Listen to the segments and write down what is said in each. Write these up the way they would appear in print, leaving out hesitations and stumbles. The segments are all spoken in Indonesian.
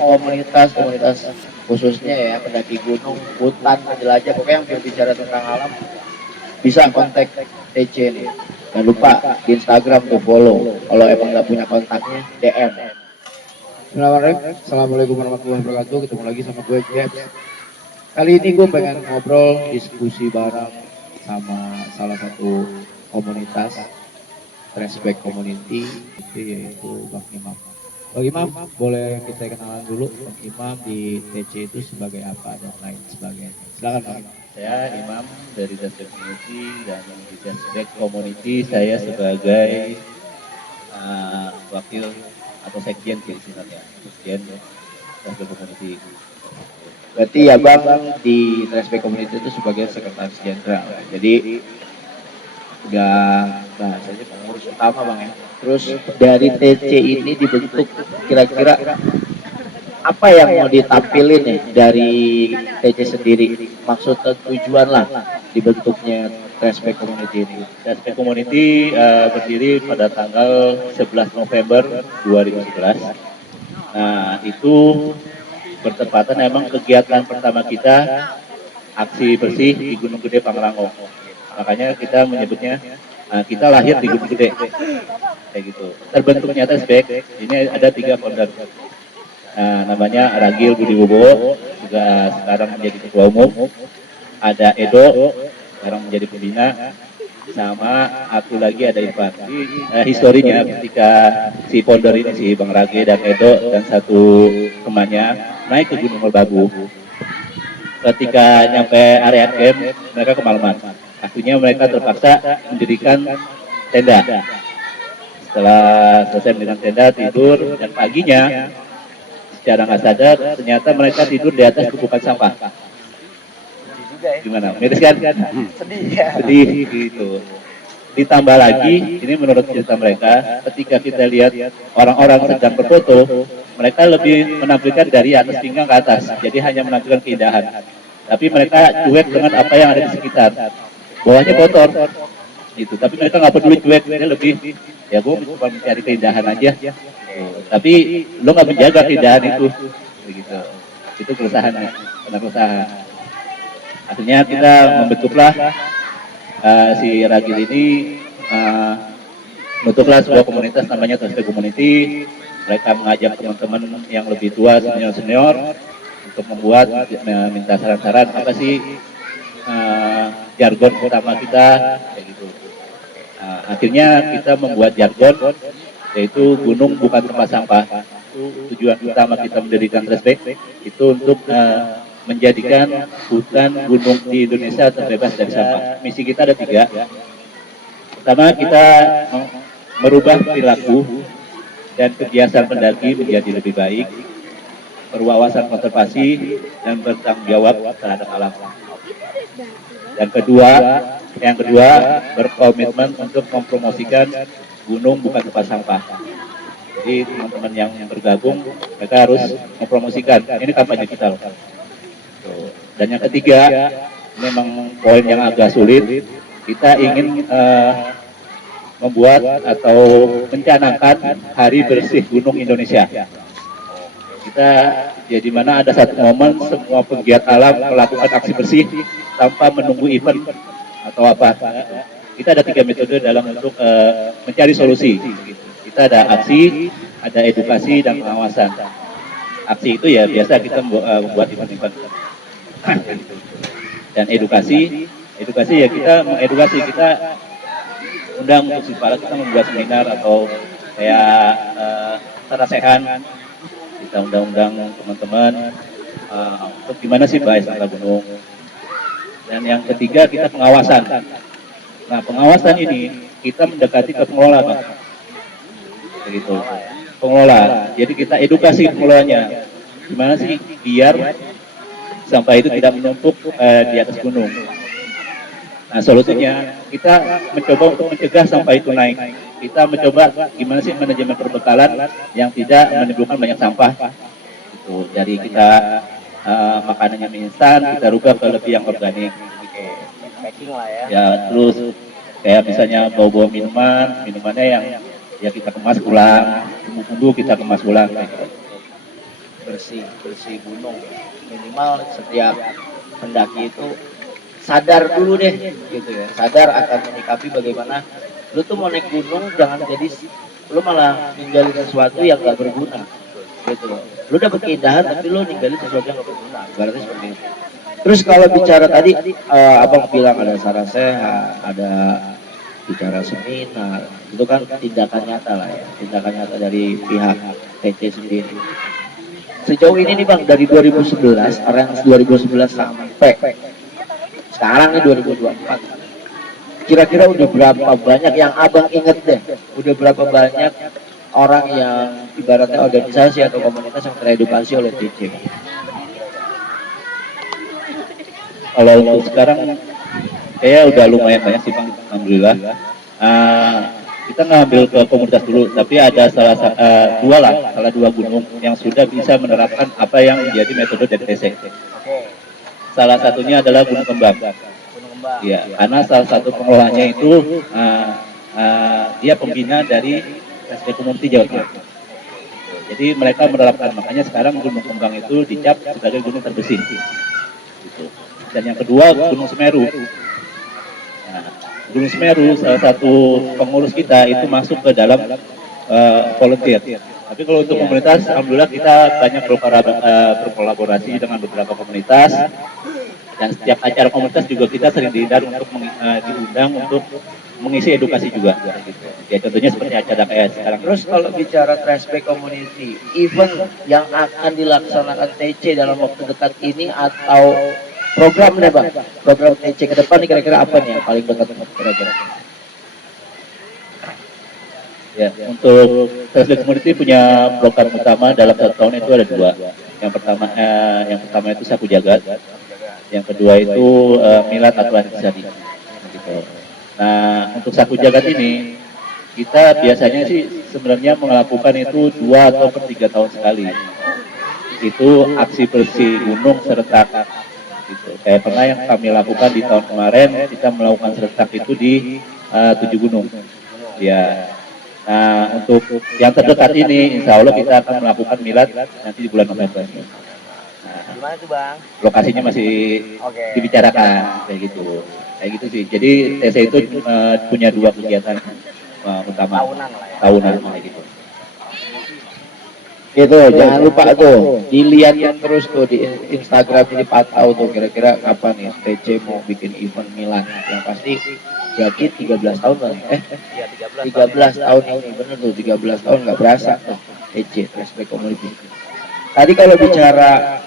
komunitas khususnya ya pendaki gunung, hutan, penjelajah, pokoknya yang berbicara tentang alam bisa kontak TC nih. Jangan lupa di Instagram tuh follow. Kalau emang nggak punya kontaknya DM. Assalamualaikum warahmatullahi wabarakatuh. Ketemu lagi sama gue Jeps. Kali ini gue pengen ngobrol diskusi bareng sama salah satu komunitas Respect Community, itu yaitu Bang Imam. Bang Imam, boleh kita kenalan dulu Bang Imam di TC itu sebagai apa dan lain sebagainya. Silakan Bang Imam. Saya Imam dari Respect Community, dan di Respect Community saya sebagai wakil atau sekjen sih sebenarnya, sekjen Respect Community. Berarti ya Bang di Respect Community itu sebagai sekretaris jenderal. Jadi udah bahasanya pengurus utama Bang ya. Terus dari TC ini dibentuk kira-kira apa yang mau ditampilin nih dari TC sendiri? Maksud dan tujuan lah dibentuknya Respect Community ini. Respect Community berdiri pada tanggal 11 November 2011. Nah, itu bertepatan memang kegiatan pertama kita aksi bersih di Gunung Gede Pangrango. Makanya kita menyebutnya kita lahir di Gunung Gede, kayak gitu. Terbentuknya Respect ini ada 3 founder. Namanya Ragil Budi Bobo, juga sekarang menjadi ketua umum. Ada Edo, sekarang menjadi pembina. Sama aku lagi ada Irfan. Historinya ketika si founder ini, si Bang Rage dan Edo dan satu temannya naik ke Gunung Merbabu. Ketika nyampe area camp, mereka kemalaman. Akhirnya mereka terpaksa mendirikan tenda. Setelah selesai mendirikan tenda, tidur, dan paginya secara nggak sadar ternyata mereka tidur di atas tumpukan sampah. Gimana? Miris kan? Sedih ya. Sedih gitu. Ditambah lagi, ini menurut cerita mereka, ketika kita lihat orang-orang sedang berfoto, mereka lebih menampilkan dari atas pinggang ke atas, jadi hanya menampilkan keindahan. Tapi mereka cuek dengan apa yang ada di sekitar. Bawahnya kotor, gitu. Tapi mereka nggak peduli cuek, dia lebih, ya gue cuma mencari keindahan aja. Tapi lo nggak menjaga keindahan itu, begitu. Itu keresahannya, keresahan. Akhirnya kita membentuklah si Ragil ini bentuklah sebuah komunitas namanya Respect Community. Mereka mengajak teman-teman yang lebih tua, senior-senior, untuk membuat, minta saran-saran apa sih jargon utama kita, kayak gitu. Akhirnya kita membuat jargon, yaitu gunung bukan tempat sampah. Tujuan utama kita mendirikan Respect itu untuk menjadikan hutan gunung di Indonesia terbebas dari sampah. Misi kita ada 3. Pertama, kita merubah perilaku dan kebiasaan pendaki menjadi lebih baik, berwawasan konservasi, dan bertanggung jawab terhadap alam. Dan yang kedua, berkomitmen untuk mempromosikan gunung bukan tempat sampah. Jadi teman-teman yang bergabung, mereka harus mempromosikan. Ini kampanye kita loh. Dan yang ketiga, memang poin yang agak sulit, kita ingin membuat atau mencanangkan Hari Bersih Gunung Indonesia. Kita jadi mana ada satu momen semua pegiat alam melakukan aksi bersih tanpa menunggu event atau apa. Kita ada 3 metode dalam untuk mencari solusi. Kita ada aksi, ada edukasi, dan pengawasan. Aksi itu ya biasa kita membuat event-event. Dan edukasi ya kita mengedukasi, kita undang untuk Sipala, kita membuat seminar atau kayak terasehan, kita undang-undang teman-teman untuk gimana sih bahas tentang gunung. Dan yang ketiga kita pengawasan. Nah, pengawasan ini kita mendekati ke pengelola, Pak. Begitu. Pengelola. Jadi kita edukasi pengelolanya. Gimana sih biar sampah itu tidak menumpuk di atas gunung. Nah, solusinya kita mencoba untuk mencegah sampah itu naik. Kita mencoba gimana sih manajemen perbekalan yang tidak menimbulkan banyak sampah. Gitu. Jadi kita makanannya mie instan, kita rubah ke lebih yang organik. Gitu. Packing lah ya. Ya, terus kayak misalnya bawa minumannya yang ya kita kemas ulang, bumbu-bumbu kita kemas ulang. Gitu. bersih gunung. Minimal setiap pendaki itu sadar dulu deh gitu ya, sadar akan menyikapi bagaimana lu tuh mau naik gunung, jangan jadi lu malah ninggalin sesuatu yang gak berguna gitu loh. Lu dapet keindahan tapi lu ninggalin sesuatu yang gak berguna, berarti seperti itu. Terus kalau bicara tadi abang bilang ada saran sehat, ada bicara seminar, itu kan tindakan nyata lah ya, tindakan nyata dari pihak TC sendiri. Sejauh ini nih bang, dari 2011, range 2011 sampai sekarang nih 2024, kira-kira udah berapa banyak yang abang inget deh, udah berapa banyak orang yang ibaratnya organisasi atau komunitas yang teredukasi oleh TC? Kalau untuk sekarang saya udah lumayan banyak sih Bang, alhamdulillah. Kita ngambil ke komunitas dulu, tapi ada salah dua gunung yang sudah bisa menerapkan apa yang menjadi metode dari TC. Salah satunya adalah Gunung Kembang. Ya, karena salah satu pengelolanya itu dia pembina dari SD Community Jawa Tengah. Jadi mereka menerapkan, makanya sekarang Gunung Kembang itu dicap sebagai gunung terbersih. Gitu. Dan yang kedua Gunung Semeru. Nah, Gunung Semeru salah satu pengurus kita itu masuk ke dalam volunteer. Tapi kalau untuk komunitas, alhamdulillah kita banyak berkolaborasi dengan beberapa komunitas. Dan setiap acara komunitas juga kita sering diundang untuk mengisi edukasi juga. Gitu. Ya contohnya seperti acara kayak sekarang. Terus kalau bicara Trashback Community, event yang akan dilaksanakan TC dalam waktu dekat ini atau program nih bang, program TC ke depan nih kira-kira apa nih yang paling dekat kira-kira? Ya, untuk Trashback Community punya program utama dalam 1 tahun itu ada 2. Yang pertama itu Saku Jagat, yang kedua itu Milad atau Antisari. Gitu. Nah, untuk Saku Jagat ini kita biasanya sih sebenarnya melakukan itu 2 atau per 3 tahun sekali. Itu aksi bersih gunung serentak. Gitu. Kayak pernah yang kami lakukan di tahun kemarin, kita melakukan serentak itu di 7 gunung. Ya. Nah, untuk yang terdekat ini, insya Allah kita akan melakukan milad nanti di bulan November. Nah, gimana tuh bang? Lokasinya masih dibicarakan, kayak gitu sih. Jadi TC itu punya 2 kegiatan utama tahunan kayak gitu. Itu jangan lupa tuh dilihatin terus tuh di Instagram ini pantau tuh kira-kira kapan nih TC mau bikin event Milan. Yang pasti jadi 13 tahun kan? 13 tahun ini bener tuh, 13 tahun nggak berasa tuh TC Trashback Community. Tadi kalau bicara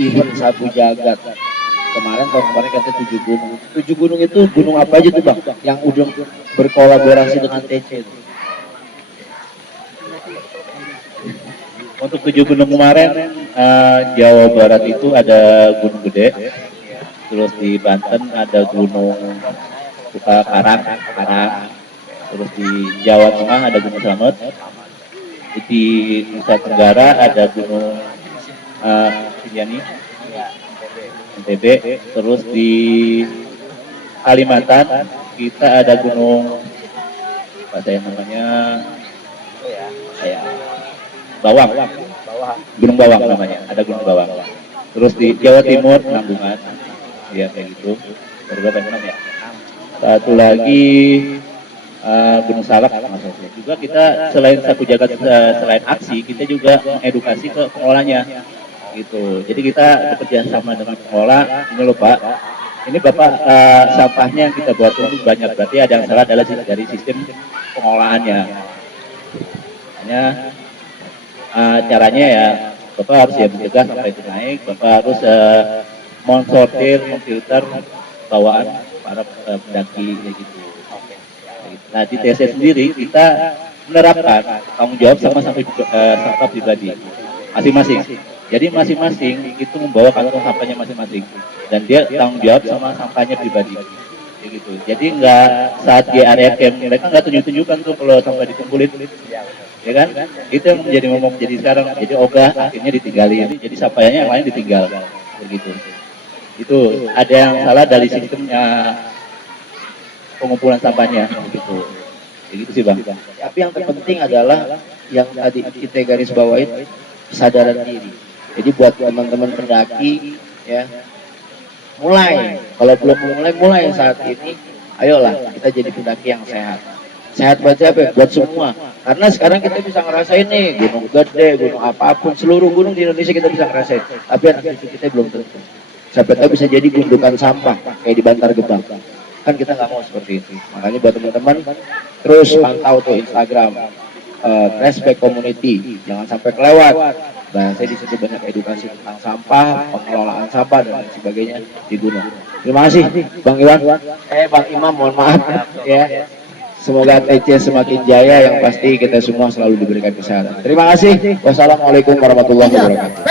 event Sapu Jagat kemarin, tahun kemarin katanya 7 gunung. 7 gunung itu gunung apa aja tuh bang yang udah berkolaborasi dengan TC itu? Untuk 7 gunung kemarin, Jawa Barat itu ada Gunung Gede, terus di Banten ada Gunung Karang, terus di Jawa Tengah ada Gunung Slamet, di Nusa Tenggara ada Gunung Rinjani, NTB, terus di Kalimantan kita ada Gunung apa saya namanya Bawang, Gunung Bawang namanya, ada Gunung Bawang. Terus di Jawa Timur Nanggungan, ya kayak gitu. Berapa ya? Satu lagi Gunung Salak, juga kita selain Saku Jagat, selain aksi, kita juga mengedukasi ke pengolahnya, gitu. Jadi kita bekerja sama dengan pengolah. Ini loh Pak, ini Bapak sampahnya yang kita buat itu banyak, berarti ada yang salah adalah dari sistem pengolahannya. Hanya caranya ya Bapak harus ya mencegah sampai itu naik, Bapak harus mensortir, memfilter bawaan para pendaki gitu. Nah di TC sendiri kita menerapkan tanggung jawab sama sampah pribadi masing-masing. Jadi masing-masing itu membawa kantong sampahnya masing-masing dan dia tanggung jawab sama sampahnya pribadi. Gitu. Jadi nggak saat di area camp mereka nggak tunjuk-tunjukkan tuh kalau sampah dikumpulin. Ya kan? Itu yang menjadi momok jadi sekarang. Jadi ogah akhirnya ditinggalin. Jadi sampahnya yang lain ditinggal. Begitu. Itu ada yang salah dari sistemnya pengumpulan sampahnya. Begitu. Begitu sih bang. Tapi yang terpenting adalah yang tadi kita garis bawain, kesadaran diri. Jadi buat teman-teman pendaki ya, mulai, kalau belum mulai saat ini, ayolah kita jadi pendaki yang sehat. Sehat buat siapa? Buat semua. Karena sekarang kita bisa ngerasain nih gunung gede, gunung apapun, seluruh gunung di Indonesia kita bisa ngerasain. Tapi anak cucu kita belum tentu. Sampai tahu bisa jadi gundukan sampah kayak di Bantar Gebang. Kan kita nggak mau seperti itu. Makanya buat teman-teman terus pantau tuh Instagram Respect Community, jangan sampai kelewat. Nah, saya di situ banyak edukasi tentang sampah, pengelolaan sampah dan lain sebagainya di gunung. Terima kasih, Bang Iwan. Bang Imam, mohon maaf ya. Semoga TC semakin jaya, yang pasti kita semua selalu diberikan kesehatan. Terima kasih. Wassalamualaikum warahmatullahi wabarakatuh.